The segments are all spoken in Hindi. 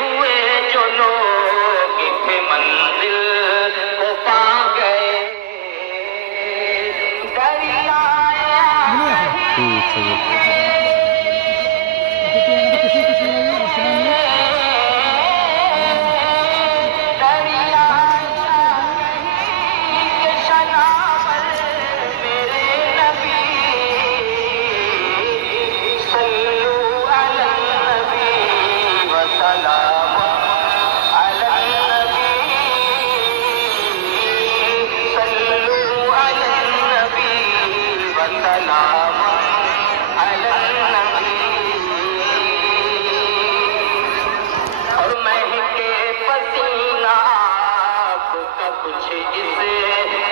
हुए जो लोग थे मंजिल को पा गए। कुछ इस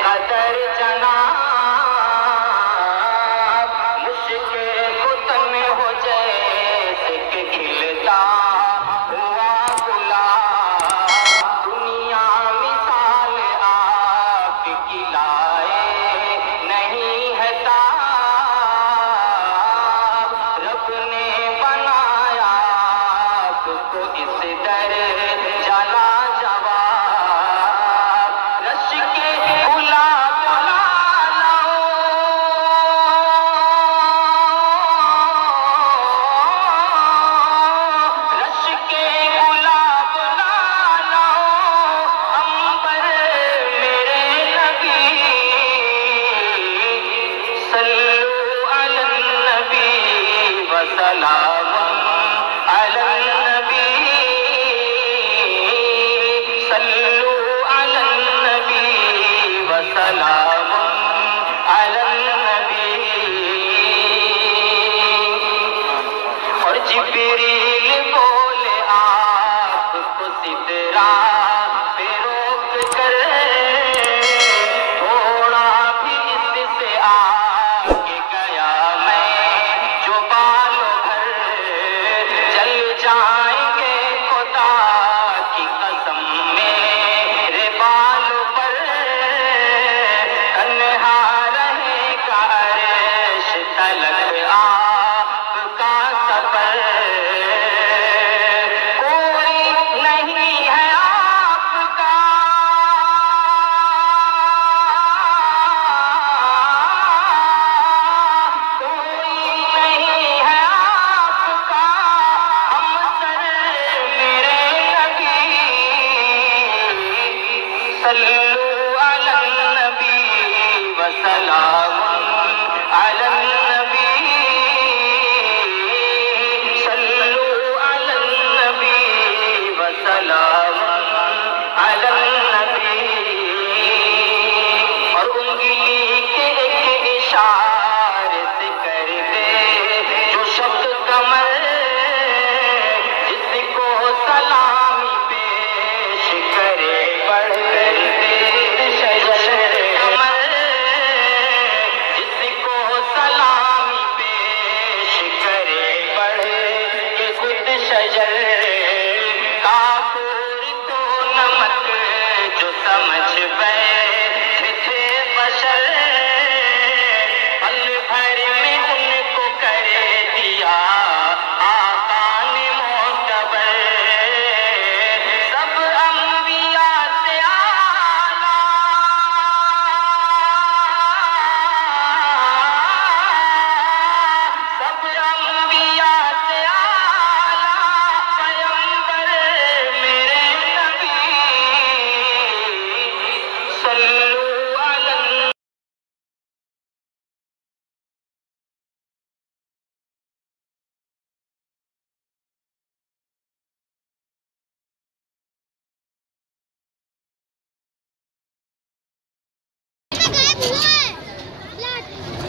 कदर जनाब मुश्के गुतन हो जैसे कि खिलता हुआ गुलाब। दुनिया मिसाल आपकी लाए नहीं है ताब। रब ने बनाया आपको इस दर जला जिब्रील बोले आपको सिदरा पे रोक कर थोड़ा भी इससे आगे गया मैं जो बालों भर जल जाएंगे खुदा की कसम मेरे बालों पर तन्हा रहेगा अर्श तलक आपका सफर।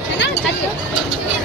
है ना?